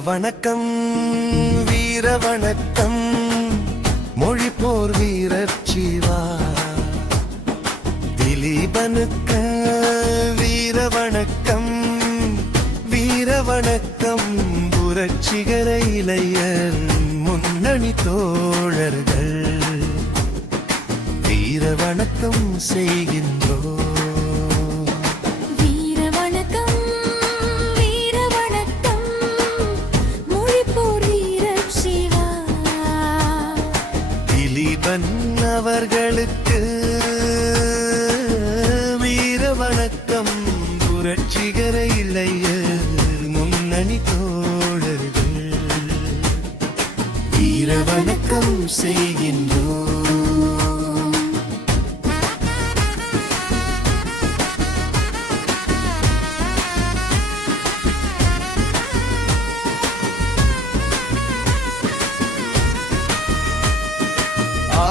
வணக்கம் வீர வணக்கம் மொழி போர் வீரர் சிவா திலீபனுக்கு வீர வணக்கம் வீர வணக்கம் புரட்சிகர இளையர் முன்னணி தோழர்கள் வீர வணக்கம் செய்கின்றோம். அவர்களுக்கு வீர வணக்கம் புரட்சிகர இளையர் முன்னணி தோழர்கள் வீர வணக்கம் செய்கின்றோம்.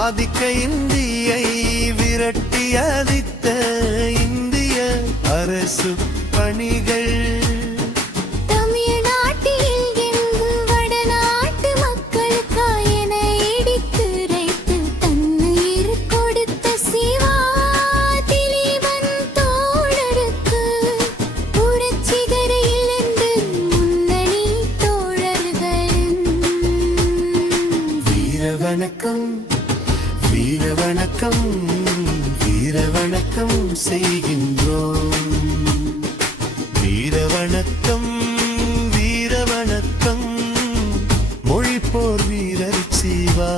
ஆதிக்க இந்தியை விரட்டி அழித்த இந்திய அரசு பணிகள் தமிழ்நாட்டில் எங்கு வடநாட்டு மக்களுக்காய் என இடித்துரைத்து தண்ணீர் கொடுத்த சிவா திலீபன் தோழருக்கு புரட்சிகர இளைஞர் முன்னணி தோழர்கள் வீர வணக்கம் வீர வணக்கம் வீர வணக்கம் செய்கின்றோம். வீர வணக்கம் வீர வணக்கம் மொழி போர் வீரர் சிவா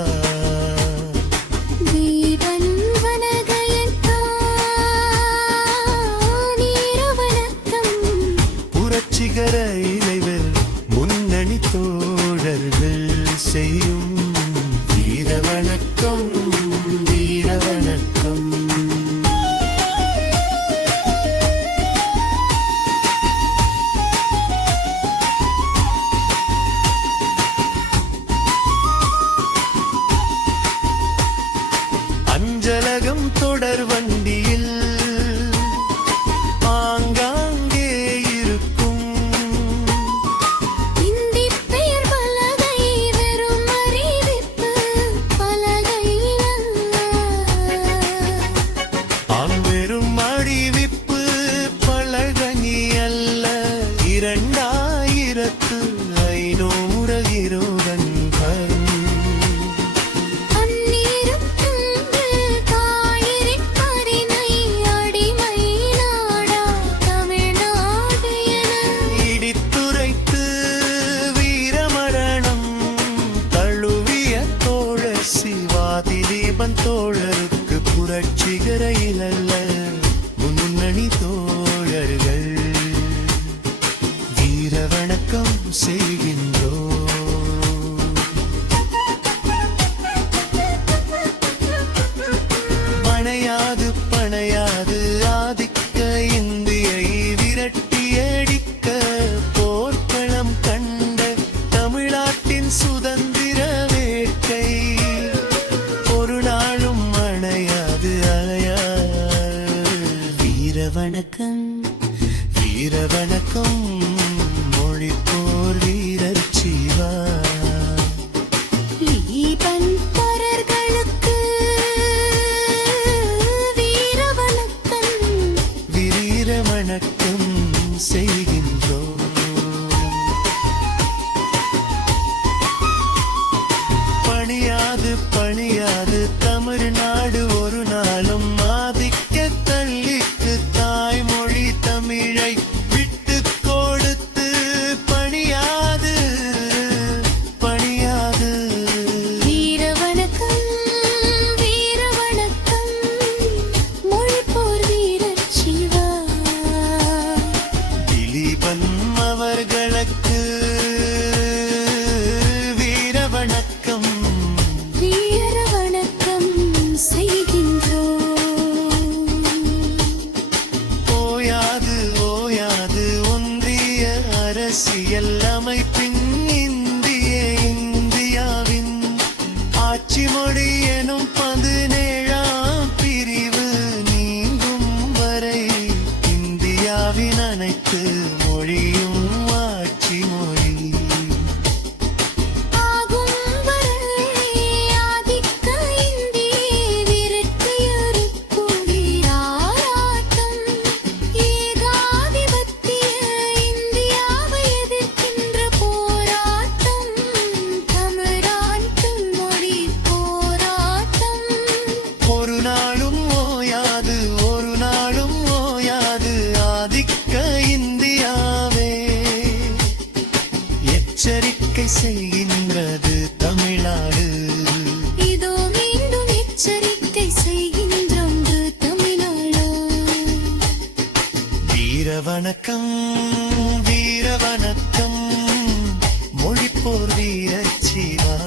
வீரன் வணக்கம் வீர வணக்கம் புரட்சிகர இளைவர் முன்னணி தோழர்கள் செய்யும் வீர வணக்கம் வீர வணக்கம். அஞ்சலகம் தொடர் வண்டியில் ஆங்காங்கே இருக்கும் இந்தி பெயர் பலகை வெறும் அறிவிப்பு பலகை வெறும் அறிவிப்பு பலகனி அல்ல 2500 இருவன்கள் அந்நீரும் தாயிரின் பரிணை அடிமை நாடா தமிழ்நாடு என இடித்துரைத்து வீரமரணம் தழுவிய தோழர் சிவா திலீபன் தோழருக்கு புரட்சிகர இளையர் முன்னணி தோழர்கள் வீர வணக்கம் செய்கின்றோம். பணையாது பணையாது ஆதிக்க இந்தியை விரட்டியடிக்க போர்க்களம் கண்ட தமிழ்நாட்டின் சுதந்திர வேட்கை ஒரு நாளும் அணையாது அலையாது. வீர வணக்கம் வீர வணக்கம் மொழி போர் வீரர் சிவா திலீபன் தோழர்களுக்கு வீர வணக்கம் வீர வணக்கம் செய்கின்றோம். பணியாது பணியாது தமிழ்நாடு ஒரு நாளும் ஆதிக்க தள்ளிக்கு தாய்மொழி தமிழை விட்டு கொடுத்து பணியாது பணியாது. வீர வணக்கம் வீர வணக்கம் மொழி போர் வீரர் சிவா திலீபன் அவர்களுக்கு வீர வணக்கம் வீர வணக்கம் செய்கின்றோம். ஓயாது ஓயாது ஒன்றிய அரசியல் அமைப்பின் இந்தியாவின் ஆட்சி மொழி எனும் 17ஆம் பிரிவு நீங்கும் வரை இந்தியாவின் அனைத்து மொழியும் ஆட்சி மொழி. எச்சரிக்கை செய்கின்றது தமிழ்நாடு. இதோ மீண்டும் எச்சரிக்கை செய்கின்றோன்று தமிழ்நாடு. வீர வணக்கம் வீர வணக்கம் மொழிப்போர் வீர சிவா.